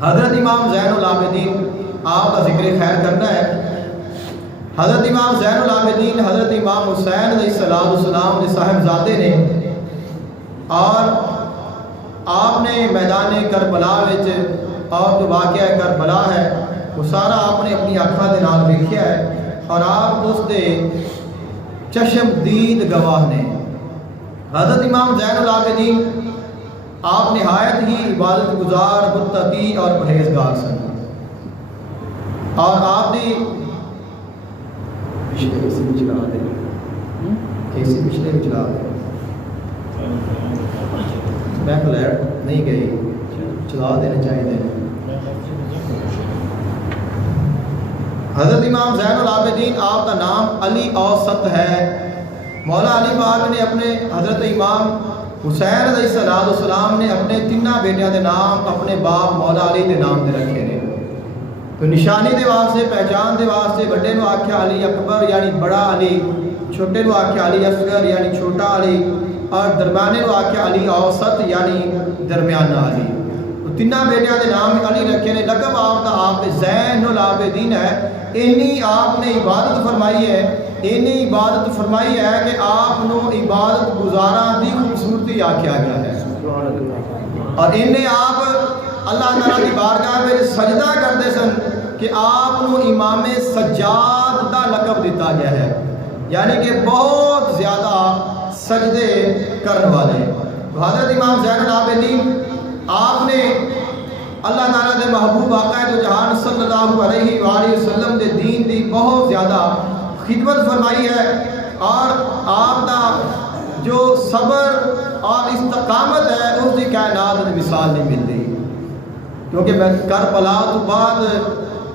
حضرت امام زین العابدین آپ کا ذکر خیر کرنا ہے۔ حضرت امام زین العابدین حضرت امام حسین علیہ السلام نے صاحبزادے نے، اور آپ نے میدان کربلا اور جو واقعہ کربلا ہے وہ سارا آپ نے اپنی آنکھاں دے نال ویکھیا ہے، اور آپ اس دے چشم دید گواہ نے۔ حضرت امام زین العابدین آپ نہایت ہی عبادت گزار، متقی اور پرہیزگار سن، اور آپ دی پچھلے بھی چلا دے میں فلیٹ نہیں گئی، چلا دینا چاہیے۔ حضرت امام زین العابدین آپ کا نام علی اوسط ہے۔ مولا علی پاک نے اپنے حضرت امام حسین علیہ السلام نے اپنے تینوں بیٹیاں دے نام اپنے باپ مولا علی دے نام دے رکھے نے۔ تو نشانی دے واسطے، پہچان دے واسطے بڑے نو آکھیا علی اکبر یعنی بڑا علی، چھوٹے نو آکھیا علی اصغر یعنی چھوٹا علی، اور درمیانے نو آکھیا علی اوسط یعنی درمیانہ علی۔ تو تینوں بیٹیاں دے نام علی رکھے نے۔ لقب آپ کا آپ زین العابدین ہے۔ اینی آپ نے عبادت فرمائی ہے، اینی عبادت فرمائی ہے کہ آپ نو عبادت گزاراں دی خوبصورتی آکھیا گیا ہے، اور انہیں آپ اللہ تعالیٰ کی بارگاہ میں سجدہ کرتے سن کہ آپ نو امام سجاد دا لقب دیتا گیا ہے، یعنی کہ بہت زیادہ سجدے کرنے والے۔ تو حضرت امام زین العابدین آپ نے اللہ تعالیٰ دے محبوب آقا دو جہان صلی اللہ علیہ وآلہ وسلم دے دین دی بہت زیادہ خدمت فرمائی ہے، اور آپ دا جو صبر اور استقامت ہے اس کی کائنات میں مثال نہیں ملتی، کیونکہ کربلا تو بعد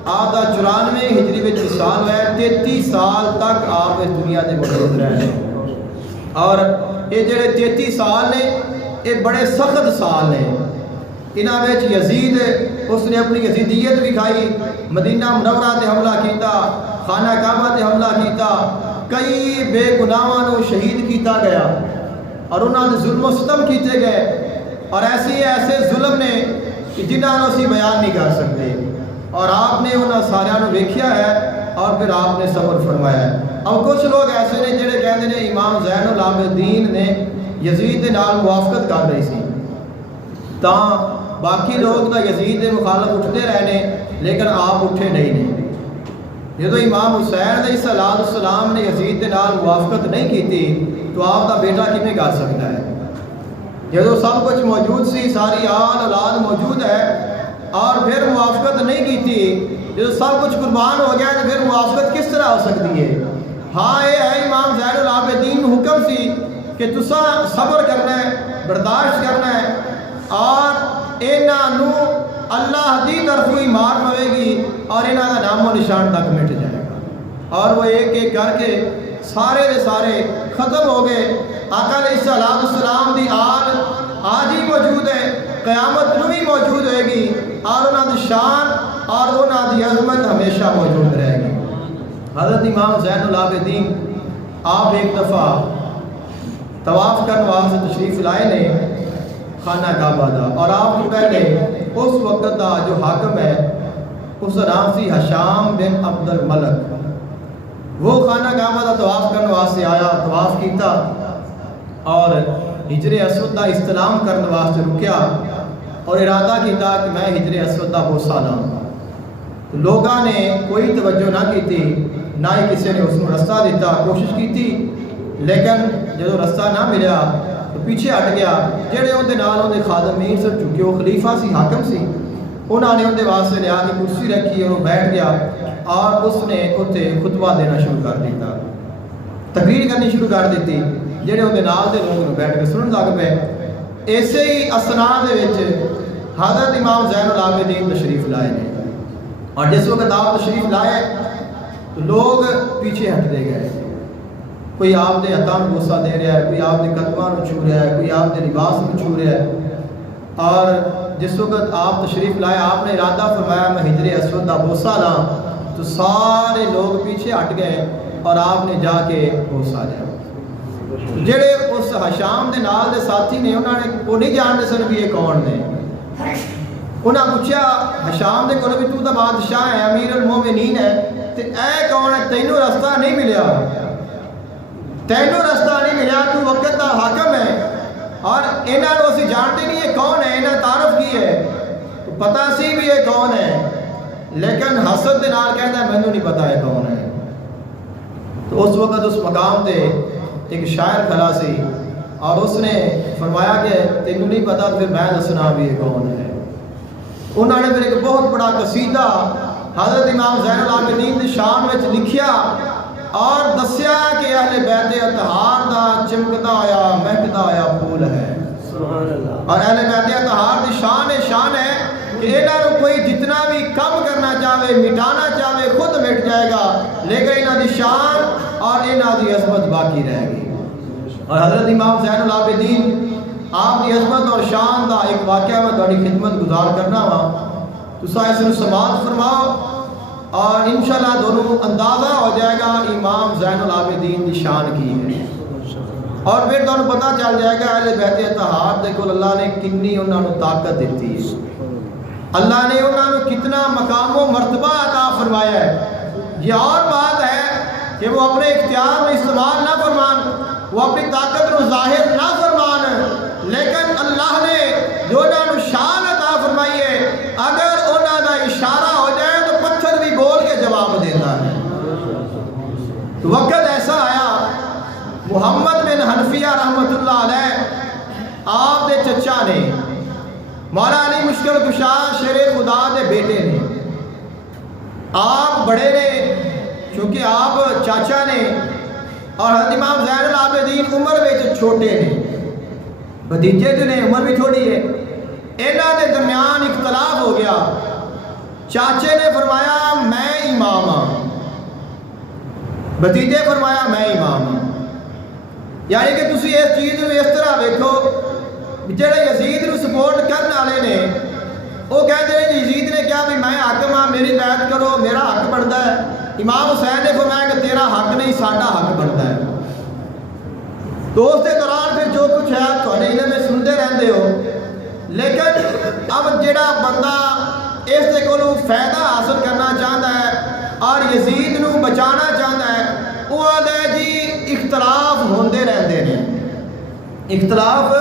آپ دا 94 ہجری میں وصال ہوا ہے، 33 سال تک آپ اس دنیا دے موجود رہے ہیں، اور یہ جڑے 33 سال نے یہ بڑے سخت سال نے۔ انہاں وچ یزید اس نے اپنی یزیدیت دکھائی، مدینہ منورہ تے حملہ کیتا، خانہ کعبہ تے حملہ کیتا، کئی بے گناہاں نو شہید کیتا گیا، اور انہاں دے ظلم و ستم کیتے گئے، اور ایسے ظلم نے کہ جنہاں نو اسی بیان نہیں کر سکتے، اور آپ نے انہاں سارے نو ویکھیا ہے، اور پھر آپ نے صبر فرمایا ہے۔ اب کچھ لوگ ایسے نے جڑے کہندے نے امام زین العابدین نے یزید دے نال موافقت کر رہی سی، تاں باقی لوگ تو یزید کے مخالف اٹھتے رہے نے، لیکن آپ اٹھے نہیں نے۔ جدو امام حسین علیہ السلام نے یزید کے نال موافقت نہیں کی تو آپ کا بیٹا کیویں کر سکتا ہے؟ جدو سب کچھ موجود سی، ساری آل اولاد موجود ہے، اور پھر موافقت نہیں کی، جدو سب کچھ قربان ہو گیا تو پھر موافقت کس طرح ہو سکتی ہے؟ ہاں یہ ہے امام زین العابدین حکم سی کہ تسا صبر کرنا ہے، برداشت کرنا ہے، اور انہاں نو اللہ دی طرفوں ہی مار پوے گی، اور انہاں دا نام و نشان تک مٹ جائے گا، اور وہ ایک ایک کر کے سارے دے سارے ختم ہو گئے۔ آقا علیہ السلام دی آل آج ہی موجود ہے، قیامت نو بھی موجود ہوئے گی، اور انہاں دی شان اور انہاں دی عظمت ہمیشہ موجود رہے گی۔ حضرت امام زین العابدین آپ ایک دفعہ طواف کرنے واسطے تشریف لائے نے خانہ کعبہ دا، اور آپ کو پہلے اس وقت دا جو حاکم ہے اس کا نام سی ہشام بن عبد الملک، وہ خانہ کعبہ دا طواف کرنے واسطے آیا، طواف کیتا، اور ہجر اسود دا استلام کرنے واسطے رکیا، اور ارادہ کیتا کہ میں ہجر اسود دا بوسہ لاں۔ تو لوگاں نے کوئی توجہ نہ کی، نہ ہی کسی نے اس کو رستہ دیتا، کوشش کی تھی، لیکن جب رستہ نہ ملیا تو پیچھے ہٹ گیا۔ جڑے اندر نال اندر خادمین سن، چونکہ وہ خلیفہ سی، حاکم سی، انہوں نے اندر واسطے لیا کہ کرسی رکھی، اور وہ بیٹھ گیا، اور اس نے اتنے خطبہ دینا شروع کر دیتا، تقریر کرنی شروع کر دیتی۔ جڑے اندر نال دے لوگ بیٹھ کے سنن لگ پے۔ ایسے ہی اسناد دے وچ حضرت امام زین العابدین تشریف لائے نے، اور جس وقت آپ تشریف لائے تو لوگ پیچھے ہٹتے گئے، کوئی آپ دے ہتھاں نوں بوسہ دے رہا ہے، کوئی آپ دے قدماں نوں چھو رہا ہے، کوئی آپ دے لباس نوں چھو رہا ہے۔ اور جس وقت آپ تشریف لائے آپ نے ارادہ فرمایا میں ہجر اسود دا بوسہ لاں، تو سارے لوگ پیچھے ہٹ گئے، اور آپ نے جا کے بوسہ لیا۔ جڑے اس ہشام دے نال دے ساتھی نے، انہوں نے وہ نہیں جانتے سن بھی یہ کون نے، انہاں پوچھا ہشام دے کول بھی تو دا بادشاہ ہے امیر المومنین ہے تے اے کون ہے تینوں رستہ نہیں ملیا تینوں رستہ نہیں ملیا تو وقت دا حاکم ہے اور انہاں نو اسی جانتے نہیں یہ کون ہے انہاں تعارف کی ہے تو پتہ سی بھی یہ کون ہے لیکن حسد دے نال کہندا ہے مینوں نہیں پتہ ہے کون ہے تو اس وقت اس مقام تے ایک شاعر کھڑا سی اور اس نے فرمایا کہ تینوں نہیں پتا پھر میں دسنا بھی یہ کون ہے انہوں نے پھر ایک بہت بڑا قصیدہ حضرت امام زین العابدین کی شان میں لکھیا اور دسیا کہ اہل بیت اطہار دا چمکدا آیا مہکدا آیا پھول ہے اور اہل بیت اطہار کی شان ہے کہ انہوں کوئی جتنا بھی کم کرنا چاہے مٹانا چاہے خود مٹ جائے گا لیکن انہوں کی شان اور انہوں کی عظمت باقی رہے گی اور حضرت امام زین العابدین آپ کی عظمت اور شان دا ایک واقعہ میں تھوڑی خدمت گزار کرنا وا تسا اس نو سماعت فرماؤ اور انشاءاللہ دونوں اندازہ ہو جائے گا امام زین العابدین کی شان کی ہے اور پھر تمہیں پتہ چل جائے گا اہل بیت اطہار دے کول اللہ نے کنی انہوں نے طاقت دیتی ہے اللہ نے انہوں نے کتنا مقام و مرتبہ عطا فرمایا ہے یہ اور بات ہے کہ وہ اپنے اختیار میں استعمال نہ فرمان وہ اپنی طاقت کو ظاہر نہ فرمان لیکن اللہ نے جو انہوں نے شان عطا فرمائی ہے اگر انہوں کا اشارہ ہو جائے تو پتھر بھی بول کے جواب دیتا ہے تو وقت ایسا آیا محمد بن حنفیہ رحمت اللہ علیہ آپ دے چچا نے مولا علی مشکل کشا شیر خدا دے بیٹے نے آپ بڑے نے چونکہ آپ چاچا نے اور حضرت امام زین العابدین عمر وچ چھوٹے نے بھتیجے جو نے عمر بھی چھوٹی ہے انہاں دے درمیان اختلاف ہو گیا چاچے نے فرمایا میں امام ہاں بھتیجے فرمایا میں امام ہاں یعنی کہ تسی اس چیز کو اس طرح دیکھو جڑے یزید نو سپورٹ کرنے والے نے وہ کہتے ہیں یزید نے کہا بھی میں حاکم ہاں میری بیعت کرو میرا حق بنتا ہے امام حسین نے فرمایا کہ تیرا حق نہیں ساڈا حق بنتا ہے تو اس کے دوران پھر جو کچھ ہے تھوڑے انہیں میں سنتے رہتے ہو لیکن اب جڑا بندہ اس کے کولوں فائدہ حاصل کرنا چاہتا ہے اور یزید نو بچانا چاہتا ہے وہ آدھے جی اختلاف ہوندے رہتے ہیں اختلاف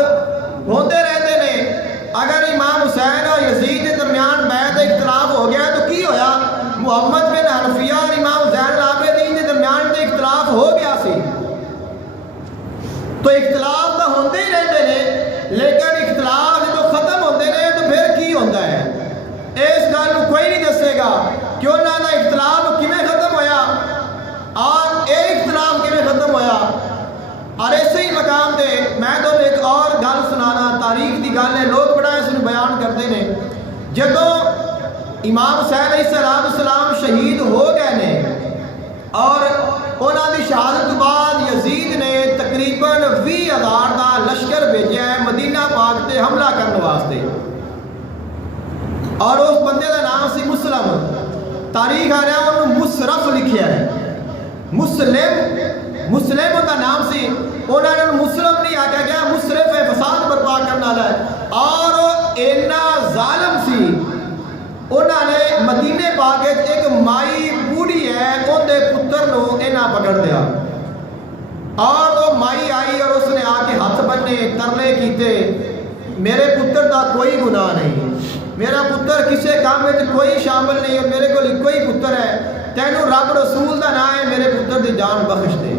ہوندے رہتے ہیں اگر امام حسین اور یزید کے درمیان بیعت اختلاف ہو گیا تو کی ہویا محمد بن حنفیہ اور امام زین العابدین کے درمیان تو اختلاف ہو گیا سی تو اختلاف تو ہوندے ہی رہتے ہیں لیکن اختلاف جو ختم ہوتے ہیں تو پھر کی ہوتا ہے اس گل کو کوئی نہیں دسے گا کہ انہوں کا اختلاف کیویں ختم ہویا اور یہ اختلاف کیویں ختم ہویا اور اسی ہی مقام دے میں تو ایک اور گل سنانا تاریخ کی گل ہے لوگ بڑا اس بیان کرتے ہیں جدو امام حسین علیہ السلام شہید ہو گئے نے اور انہوں کی شہادت کے بعد یزید نے تقریباً 20,000 کا لشکر بھیجا ہے مدینہ پاک تے حملہ کرنے واسطے اور اس بندے کا نام سی مسلم تاریخ آ رہا انہوں مصرف لکھیا ہے مسلم کا نام سی انہوں نے مسلم نہیں آکھا گیا مصرف ہے فساد برپا کرنے والا ہے اور اینا ظالم سی انہوں نے مدینے پاک ایک مائی بوڑھی ہے ان دے پتر نو اینا پکڑ دیا اور وہ مائی آئی اور اس نے آ کے ہاتھ بننے ترلے کیتے میرے پتر کا کوئی گناہ نہیں میرا پتر کسے کام میں کوئی شامل نہیں اور میرے کو کوئی پتر ہے تینوں رب رسول دا نام ہے میرے پتر دی جان بخش دے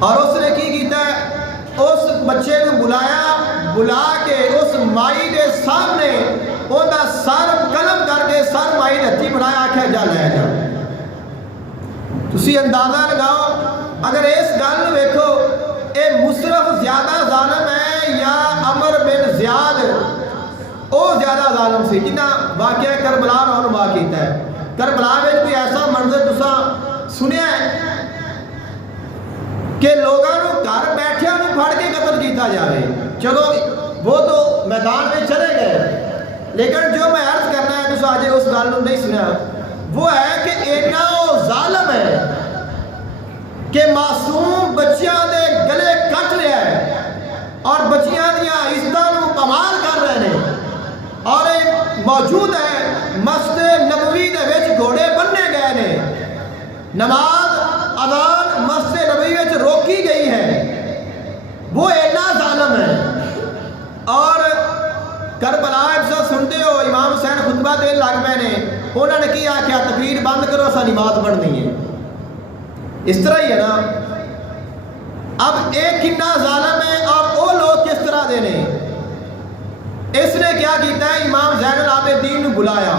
اور اس نے کی کیتا ہے اس بچے کو بلا کے اس مائی دے سامنے ان کا سر قلم کر کے سر مائی نے ہتھی بنایا آخیا جا لے جا تسی اندازہ لگاؤ اگر اس گل ویکھو اے مصرف زیادہ ظالم ہے یا عمر بن زیاد وہ زیادہ ظالم سی جنہ واقعہ کربلا رونما کیتا ہے کربلا میں کوئی ایسا منظر تسا سنیا ہے کہ لوگوں کو گھر بیٹھے انہوں پھڑ کے قتل کیتا جائے چلو وہ تو میدان میں چلے گئے لیکن جو میں عرض کرنا ہے تو آج اس گل نہیں سنیا وہ ہے کہ اینا وہ ظالم ہے کہ معصوم بچیاں دے گلے کٹ لیا ہے اور بچیاں دیا عزتاں نو پامال کر رہے ہیں اور موجود ہے، مسجد نبوی دے وچ گھوڑے بننے گئے نے، نماز اذان مسجد نبوی وچ روکی گئی ہے، وہ اینا ظالم ہے۔ اور کربلا سنتے ہو امام حسین خطبہ دین لگ پے نے، انہوں نے کی آخیا تقریر بند کرو، اسا نماز پڑھنی ہے۔ اس طرح ہی ہے نا، اب ایک کنا ظالم ہے اور وہ لوگ کس طرح دے نے۔ اس نے کیا کیتا ہے، امام زین العابدین نے بلایا،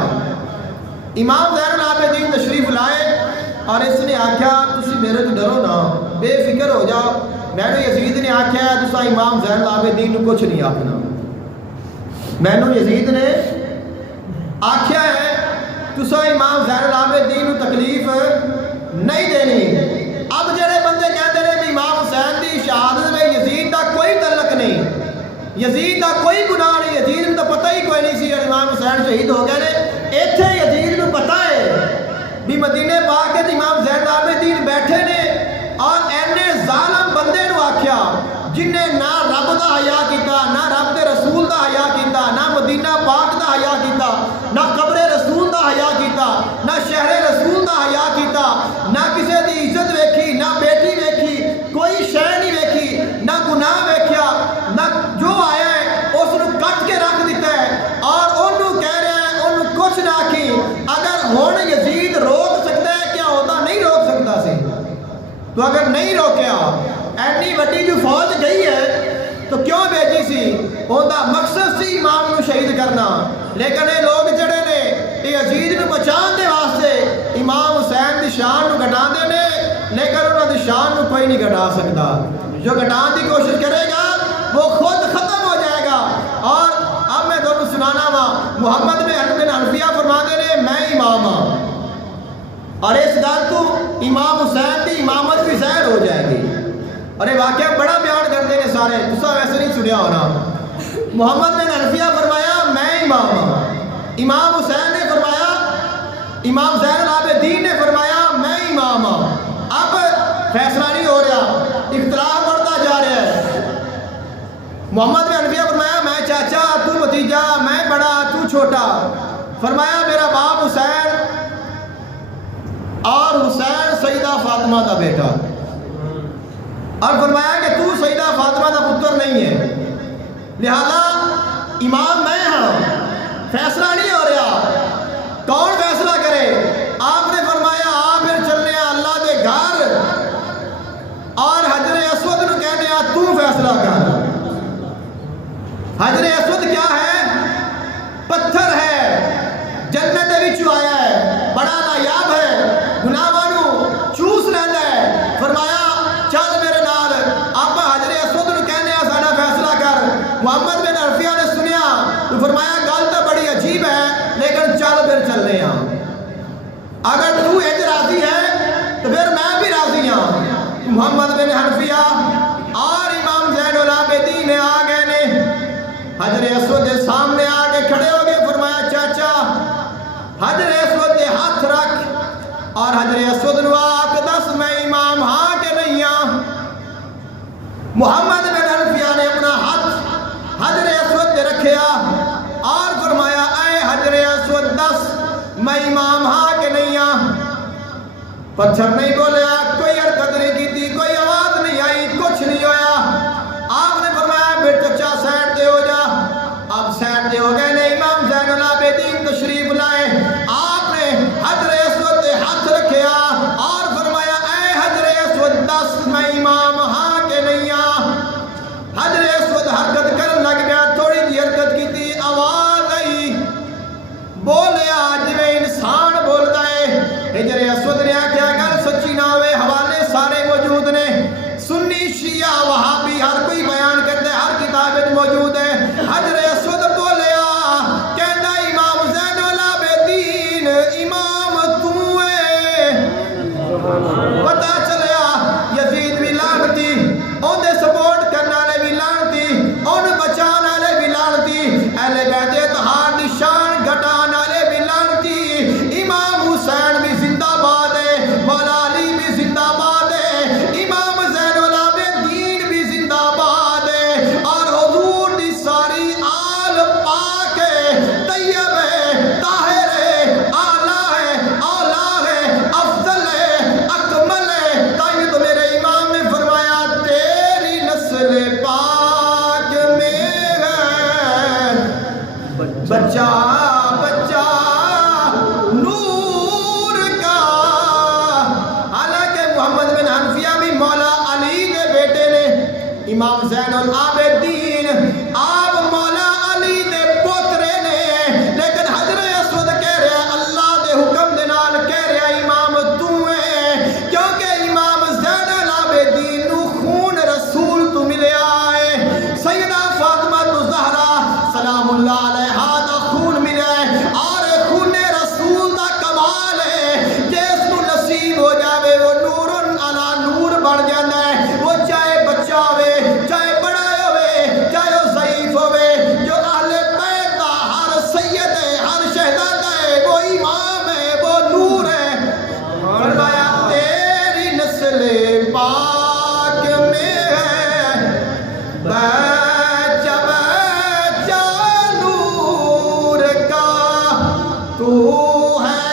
امام زین العابدین تشریف لائے اور اس نے آخیا تسی میرے تو ڈرو نا، بے فکر ہو جاؤ، میں نے یزید نے آخیا ہے تسا امام زین العابدین نے کچھ نہیں آخنا، میں نے یزید نے آخیا ہے تسا امام زین العابدین کو تکلیف نہیں دینی۔ اب جڑے بندے کہتے ہیں کہ امام حسین کی شہادت میں یزید کا کوئی تعلق نہیں، یزید کا کوئی گناہ نہیں، یزید نے تو پتہ ہی کوئی نہیں سی امام حسین شہید ہو گئے نے، ایتھے یزید کو پتہ ہے بھی مدینے پاک کے امام زین العابدین بیٹھے نے اور اینے ظالم بندے نو آکھیا جن نے نہ رب دا حیا کیتا، نہ رب دے رسول دا حیا کیتا، نہ مدینہ پاک دا حیا کیتا، نہ قبر رسول دا حیا کیتا، نہ شہر رسول دا حیا کیتا، نہ کسی دی عزت ویکھی، نہ بیٹی ویکھی، کوئی شے نہیں ویکھی، نہ گناہ ویکھیا، نہ جو آیا ہے اس نو کٹ کے رکھ دیتا ہے اور انہوں کہہ رہا ہے انہوں کچھ نہ کی۔ اگر ہون یزید روک سکتا ہے کیا ہوتا نہیں روک سکتا سی؟ تو اگر نہیں روکیا، اینی وڈی جو فوج گئی ہے تو کیوں بھیجی سی؟ ان کا مقصد سی امام نو شہید کرنا، لیکن یہ لوگ جڑے نے یہ یزید نو بچان دے واسطے امام حسین دی شان نو گھٹا دے نے، لیکن انہوں دی شان نو کوئی نہیں گھٹا سکتا۔ جو گھٹان دی کوشش کرے گا وہ خود ختم ہو جائے گا۔ اور اب میں تمہیں سنانا وا، محمد بن حنفیہ فرما دے نے میں امام ہاں، اور اس گل تو امام حسین کی امامت بھی ظاہر ہو جائے گی۔ اور یہ واقعہ بڑا بیان کرتے ہیں سارے، تسا ویسے نہیں سنیا ہونا۔ محمد بن حنفیہ فرمایا میں امام ہاں، امام حسین نے فرمایا، امام زین العابدین نے فرمایا میں امام ہاں۔ اب فیصلہ نہیں ہو رہا، اختلاف بڑھتا جا رہا ہے۔ محمد بن حنفیہ فرمایا میں چاچا، تو بھتیجا، میں بڑا، تو چھوٹا۔ فرمایا میرا باپ حسین اور حسین سیدہ فاطمہ کا بیٹا، اور فرمایا کہ تو سیدہ فاطمہ کا پتر نہیں ہے، لہذا امام میں ہاں۔ فیصلہ نہیں ہو رہا، کون فیصلہ کرے؟ آپ نے فرمایا آپ پھر چلنے اللہ دے گھر اور حجر اسود نو کہنے تو فیصلہ کر۔ حجر اسود کیا ہے؟ پتھر ہے، جنت وچوں آیا ہے، بڑا نایاب ہے، گناہاں نو چوس لینا ہے۔ فرمایا چل میرے نال، آپ حجر اسود نو کہنے ساڈا فیصلہ کر۔ محمد بن حنفیہ نے سنیا تو فرمایا گل تو بڑی عجیب ہے، لیکن چل پھر چلنے ہاں، اگر تو انج راضی ہے تو پھر میں بھی راضی ہاں۔ محمد بن حنفیہ اور امام زین العابدین آ گئے نے، حجر اسود کے سامنے آ کے کھڑے ہو گئے۔ فرمایا چاچا حجر اسود کے ہاتھ رکھ اور حجر اسود نو آکھ دس میں امام ہاں کہ نہیں ہاں۔ محمد بن حنفیہ نے اپنا ہاتھ حجر اسود پہ رکھیا اور فرمایا اے حجر اسود دس میں امام ہاں کہ نہیں ہاں۔ پتھر نہیں بولیا، کوئی حرکت نہیں کی، کوئی آواز نہیں آئی، کچھ نہیں ہویا۔ آپ نے فرمایا پھر چچا سائڈ دے ہو جا۔ اب سائڈ دے ہو گئے نے، امام زین العابدین تشریف لائے، آپ نے حجر اسود پہ ہاتھ رکھیا اور فرمایا اے حجر اسود دس میں امام ہاں کہ نہیں ہاں۔ حجر اسود حرکت کرن لگ گیا، تھوڑی جی حرکت کی تھی، آواز آئی، بولیا جی انسان بولتا ہے۔ حجر اسود نے آخیا گل سچی نہ ہوئے، حوالے سارے موجود نے۔ امام زین العابدین آپ مولا علی دے پوترے نے، لیکن حجر اسود کہہ رہا اللہ دے حکم دے نال کہہ رہا امام تو ہے، کیونکہ امام زین العابدین نو خون رسول تو ملیا ہے، سیدہ فاطمہ الزہرا سلام اللہ علیہا دا خون ملیا ہے، اور خون رسول دا کمال ہے، جس نو نصیب ہو جاوے وہ نور علی نور بڑھ جاتا ہے، وہ چاہے بچہ ہوئے چاہے بڑا ہوئے چاہے وہ ضعیف ہوئے، جو اہل بیت دا ہر سید ہے ہر شہزادہ ہے وہ امام ہے وہ نور ہے۔ فرمایا تیری نسل پاک میں ہے بچہ بچہ نور کا، تو ہے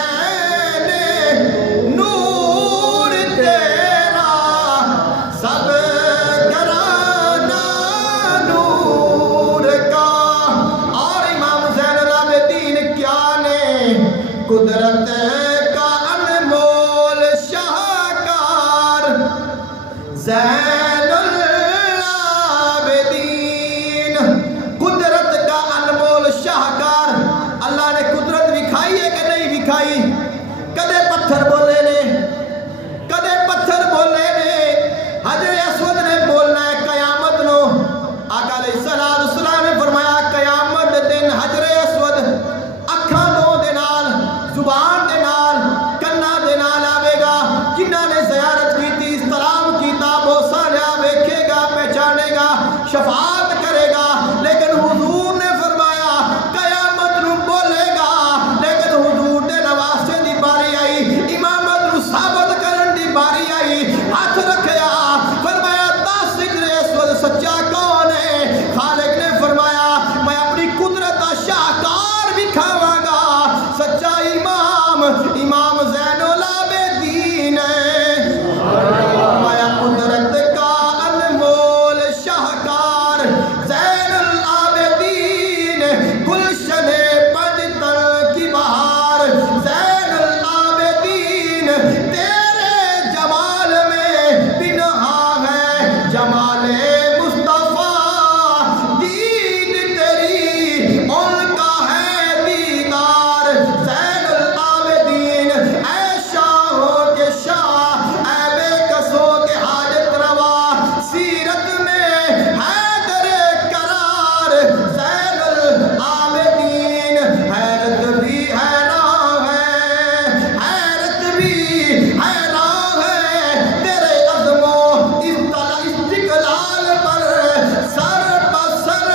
نور تیرا سب گھرانہ نور کا۔ اور امام زین العابدین کیا نے قدرت کا انمول شاہکار، زین العابدین قدرت کا انمول شاہکار۔ اللہ نے قدرت دکھائی ہے کہ نہیں دکھائی؟ کدے پتھر بولے نے، کدے پتھر بولے نے، حجر اسود نے بولنا ہے قیامت نو۔ آقا علیہ السلام نے فرمایا قیامت دن حجر اسود اکھاں دو دے نال زبان دے نال کنا دے نال آوے گا، جنہاں نے زیارت کیتی استلام کیتا بوسا لیا ویکھے گا پہچانے گا شفاعت کرے گا، لیکن حضور نے فرمایا قیامت نو بولے گا، لیکن حضور دے نواسے دی باری آئی، امامت نو ثابت کرن دی باری آئی، ہاتھ رکھیا فرمایا دس حجر اسود سچا کون ہے؟ خالق نے فرمایا میں اپنی قدرت دا شاہکار بھی کھاواں گا، سچا امام امام زین العابدین ہے۔ فرمایا قدرت کا انمول شاہکار زین العابدین، گلشن پنجتن کی بہار، زین العابدین تیرے جمال میں بنہا ہے جمال مصطفیٰ، دید تیری ان کا ہے دیدار، زین العابدین اے شاہوں کے شاہ اے بے کسوں کے حاجت روا، سیرت میں حیدر قرار، زین العابدین حیرت بھی حیران ہے، حیرت بھی حیران ہے تیرے عزم و استقلال پر، سر بسر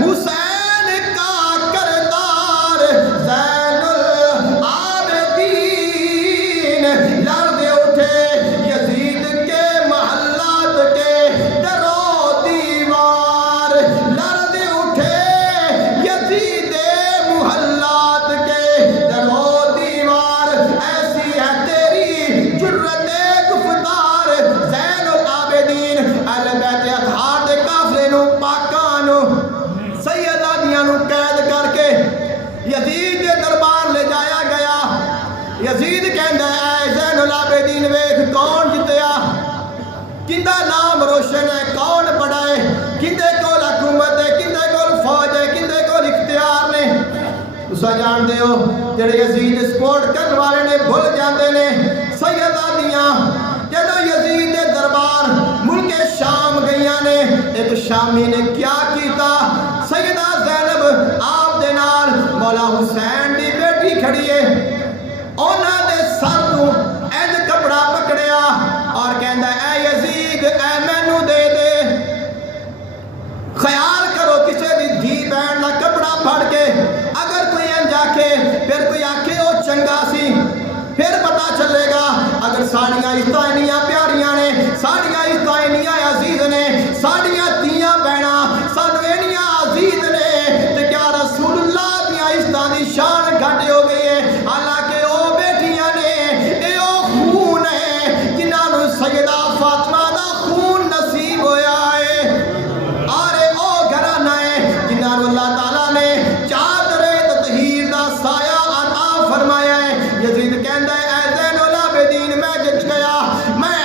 حسین کا کردار، زین العابدین لرز اٹھے یزید کے محلات کے در و دیوار، لرز اٹھے یزید محلات کے در و دیوار، ایسی ہے تیری جرت گفتار، زین العابدین اہل بیت اطہار دے قافلے نو پاکاں نو سیدادیاں نو قید کر کے یزید دے دربار لے جایا گیا۔ یزید کہندا ہے اے زین العابدین ویکھ کون جتیا، کندہ نام روشن ہے، کون بڑا ہے، کندے کول حکومت ہے، کندے کول فوج ہے، کندے کول اختیار نے۔ تسا جان دے ہو جڑے یزید سپورٹ کرن والے نے بھول جاندے نے سیدادیاں جدو یزید دے دربار ملک شام گئیاں نے، ایک شامی نے کیا کیتا، سیدہ زینب آپ دے نال مولا حسین دی بیٹی کھڑی ہے، اونا دے سر تو اینج کپڑا پکڑیا اور کہندا اے یزید اے مینوں دے دے۔ خیال کرو کسے دی دھی بہن دا کپڑا پھڑ کے اگر کوئی انج آکھے پھر کوئی آکھے او چنگا سی، پھر پتا چلے گا اگر ساڑیاں استائنیاں پیاریاں نے، ساڑیاں استائنیاں عزیز نے، ساڑیاں تیاں بہنا سانوینیاں عزیز نے، تے کیا رسول اللہ دیاں استاں دی شان گھٹ ہو گئی ہے؟ حالانکہ او بیٹیاں نے، اے او خون ہے جنہاں نو سیدہ فاطمہ دا خون نصیب ہویا ہے، اور اے او گھرانہ ہے جنہاں نو اللہ تعالیٰ نے چادر تطہیر دا سایہ عطا فرمایا ہے۔ یزید کہندا ہے اے زین العابدین میں جت گیا، میں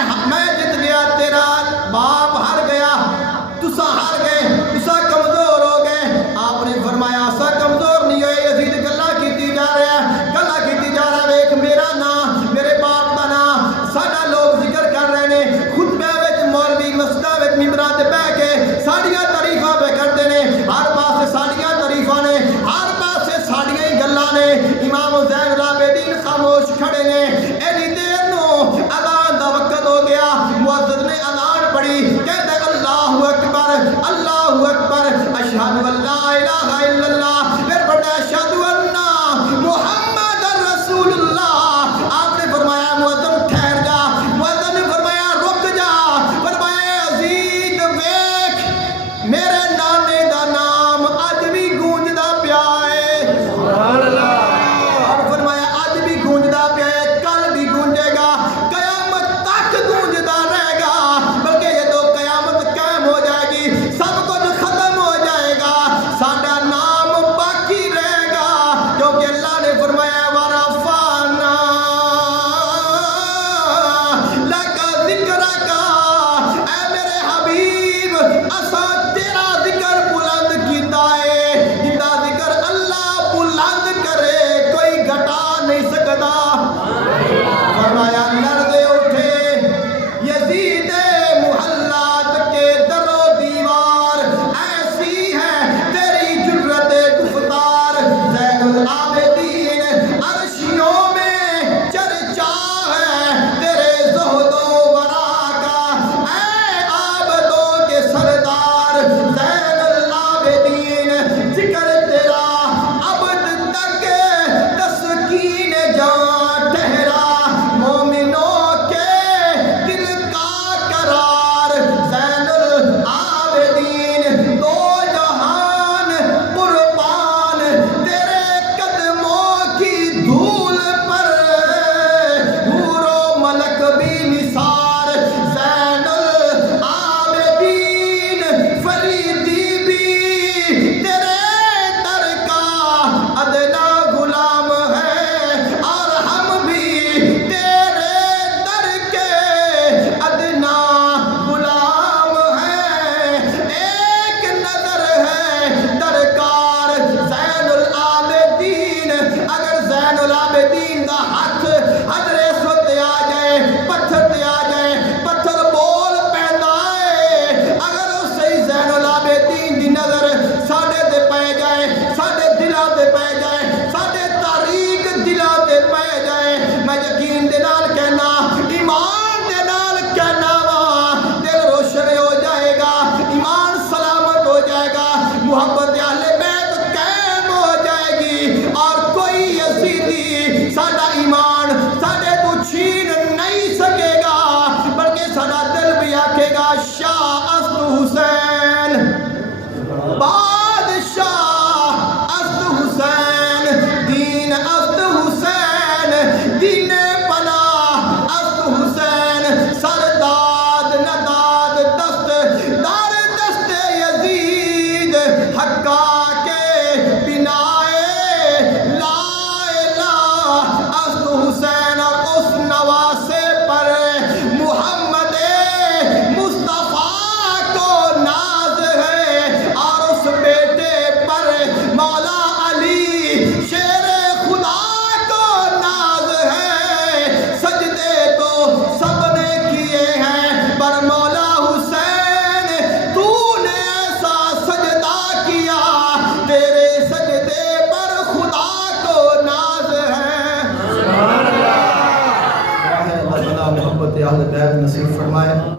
امام زین العابدین خاموش کھڑے نے. ایڈی دیر نو اذان دا وقت ہو گیا. مؤذن نے اذان پڑھی. کہتے اللہ اکبر اللہ اکبر اشہد ان لا الہ الا اللہ. پھر پڑھا اشہد ان محمد رسول اللہ. آپ نے فرمایا مؤذن ٹھہر جا. مؤذن نے فرمایا رک جا. فرمایا عزیز ویکھ میرے نانے دا نام اج بھی گونجدا پیا ہے. سبحان اللہ. اور فرمایا اج بھی گونجدا پیا ہے, کل بھی گونجے گا, قیامت تک گونجدا رہے گا. بلکہ یہ تو قیامت قائم ہو جائے گی, سب کچھ ختم ہو جائے گا, ساڈا نام باقی رہے گا. کیونکہ اللہ نے فرمایا ورفعنا لک ذکرک, اے میرے حبیب اساں تیرا ذکر بلند کیتا ہے. جندا ذکر اللہ بلند کرے کوئی گھٹا نہیں سکتا. فرمایا لرزے اٹھے یزید محلات کے در و دیوار, ایسی ہے تیری جرت گفتار. زین العابدین عرشیوں میں چرچا ہے تیرے زہد و ورا کا, اے عابدوں کے سردار. زین العابدین ذکر تیرا عبد تک تسکین جان ٹھہرا, مومنوں کے دل کا قرار. زین العابدین دو جہان قربان تیرے قدموں کی دھول پر, حور و ملک بھی نثار. زین العابدین فریدی بھی تیرے در کا ادنا غلام ہے, اور ہم بھی تیرے در کے ادنا غلام ہیں. ایک نظر ہے درکار زین العابدین. اگر زین العابدین دا